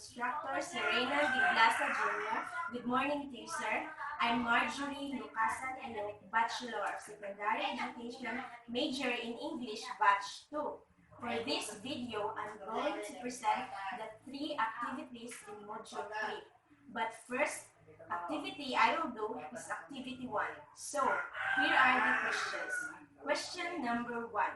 instructor Serena Di Blasa Jr. Good morning to you, sir. I'm Marjorie Lucasan Elo, Bachelor of Secondary Education, major in English, Batch 2. For this video, I'm going to present the 3 activities in Module 3. But first, activity I will do is activity 1. So, here are the questions. Question number 1.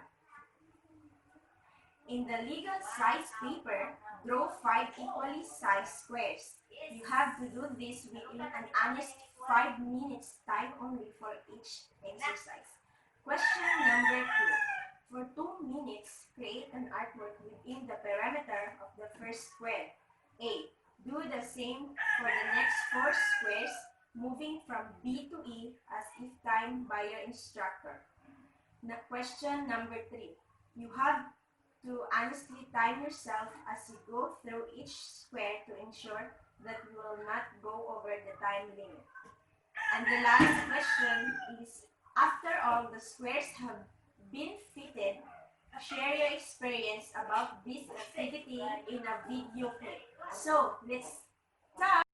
In the legal size paper, draw 5 equally sized squares. You have to do this within an honest 5 minutes time only for each exercise. Question number 2. For 2 minutes, create an artwork within the perimeter of the first square. A. Do the same for the next 4 squares, moving from B to E as if timed by your instructor. Question number 3. You have to honestly time yourself as you go through each square to ensure that you will not go over the time limit. And the last question is, after all the squares have been fitted, share your experience about this activity in a video clip. So, let's start!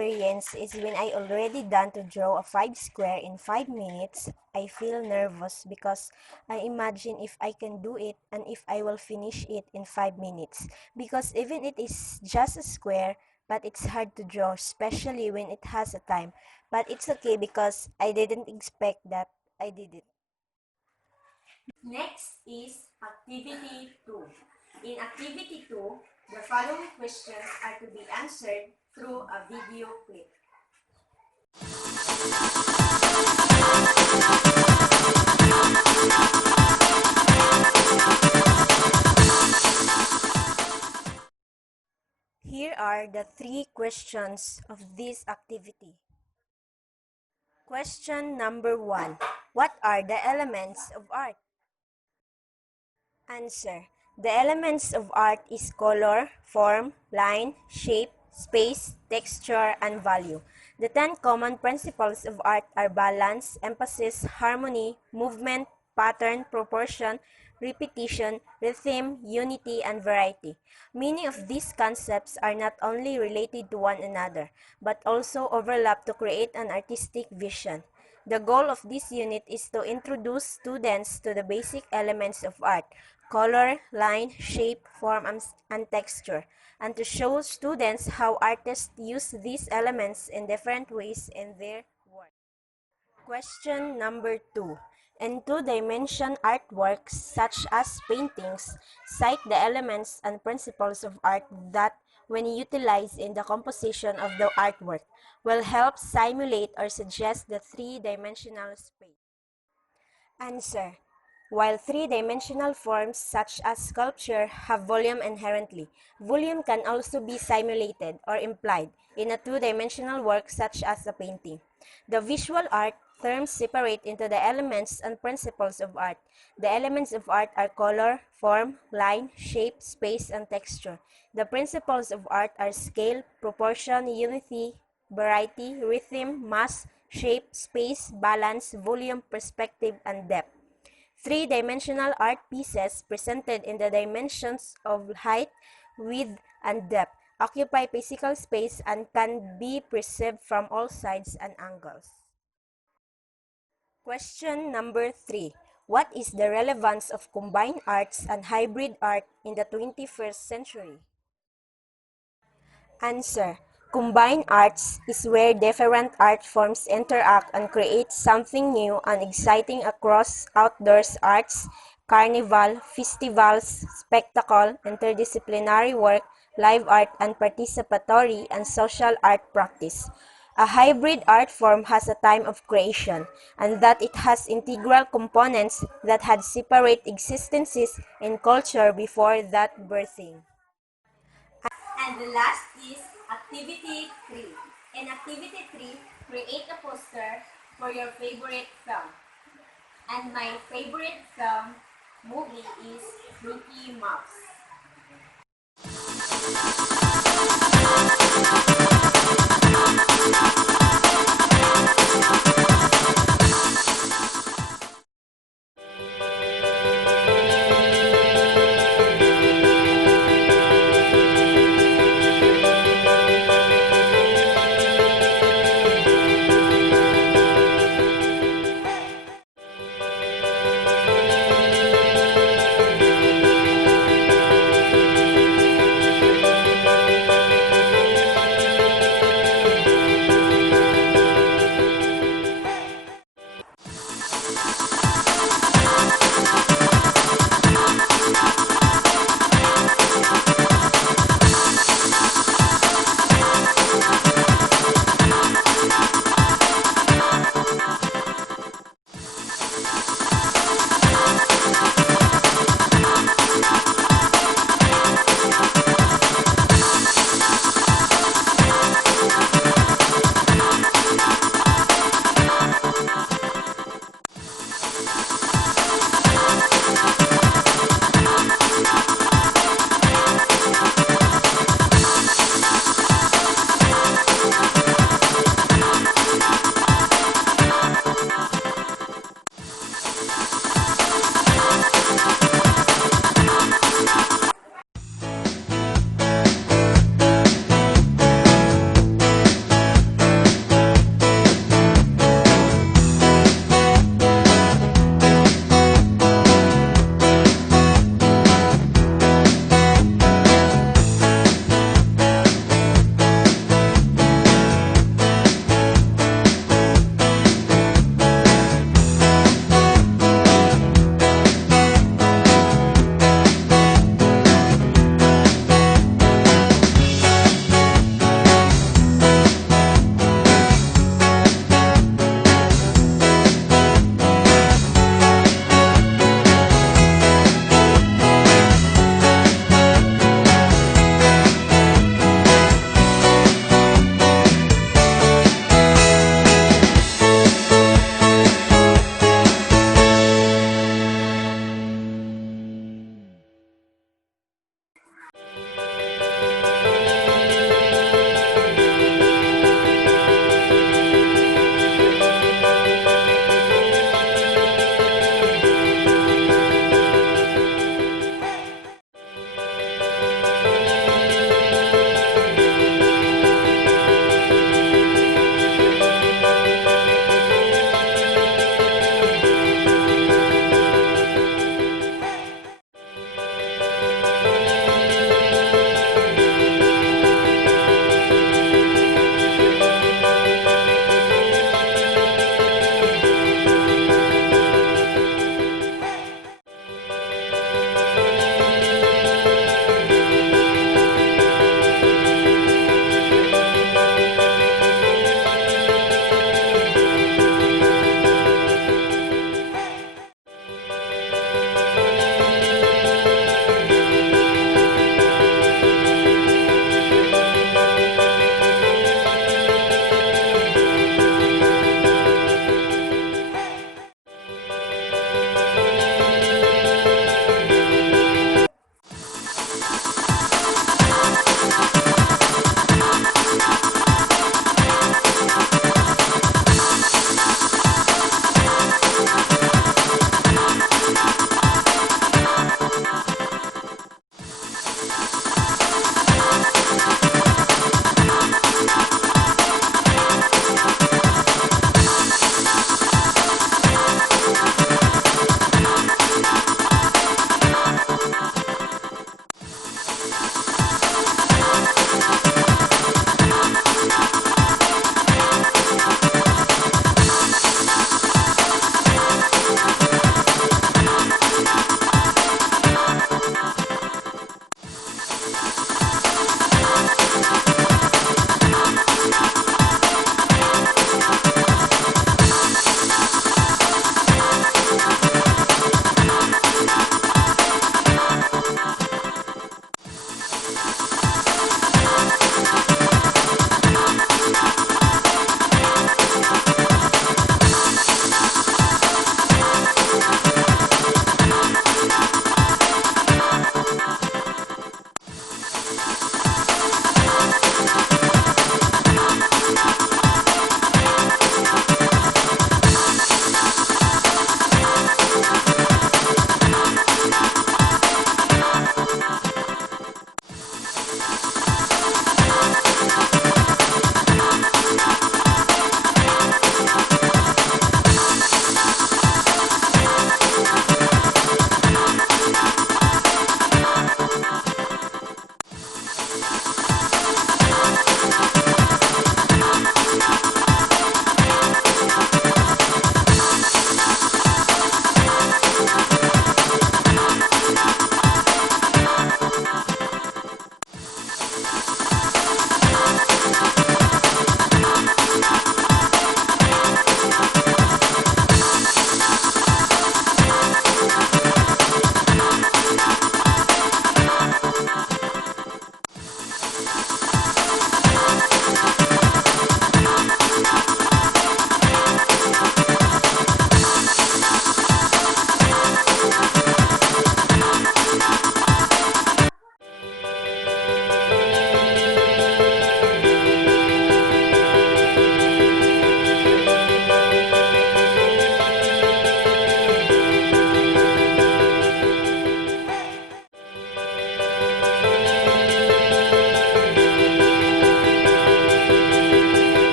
experience is when I already done to draw a 5 square in 5 minutes. I feel nervous because I imagine if I can do it and if I will finish it in 5 minutes. Because even it is just a square, but it's hard to draw, especially when it has a time. But it's okay because I didn't expect that I did it. Next is Activity 2. In Activity 2, the following questions are to be answered through a video clip. Here are the 3 questions of this activity. Question number 1. What are the elements of art? Answer. The elements of art is color, form, line, shape, space, texture, and value. The 10 common principles of art are balance, emphasis, harmony, movement, pattern, proportion, repetition, rhythm, unity, and variety. Many of these concepts are not only related to one another, but also overlap to create an artistic vision. The goal of this unit is to introduce students to the basic elements of art, color, line, shape, form, and texture, and to show students how artists use these elements in different ways in their work. Question number 2. In two-dimension artworks such as paintings, cite the elements and principles of art that, when utilized in the composition of the artwork, will help simulate or suggest the three-dimensional space. Answer. While three-dimensional forms such as sculpture have volume inherently, volume can also be simulated or implied in a two-dimensional work such as a painting. The visual art terms separate into the elements and principles of art. The elements of art are color, form, line, shape, space, and texture. The principles of art are scale, proportion, unity, variety, rhythm, mass, shape, space, balance, volume, perspective, and depth. Three-dimensional art pieces presented in the dimensions of height, width, and depth occupy physical space and can be perceived from all sides and angles. Question number 3. What is the relevance of combined arts and hybrid art in the 21st century? Answer. Combined arts is where different art forms interact and create something new and exciting across outdoors arts, carnival, festivals, spectacle, interdisciplinary work, live art, and participatory and social art practice. A hybrid art form has a time of creation, and that it has integral components that had separate existences in culture before that birthing. And the last is Activity 3. In Activity 3, create a poster for your favorite film. And my favorite film movie is Mickey Mouse.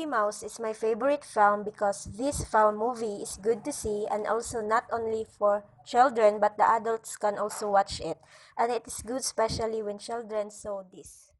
Mickey Mouse is my favorite film because this film movie is good to see and also not only for children but the adults can also watch it. And it is good especially when children saw this.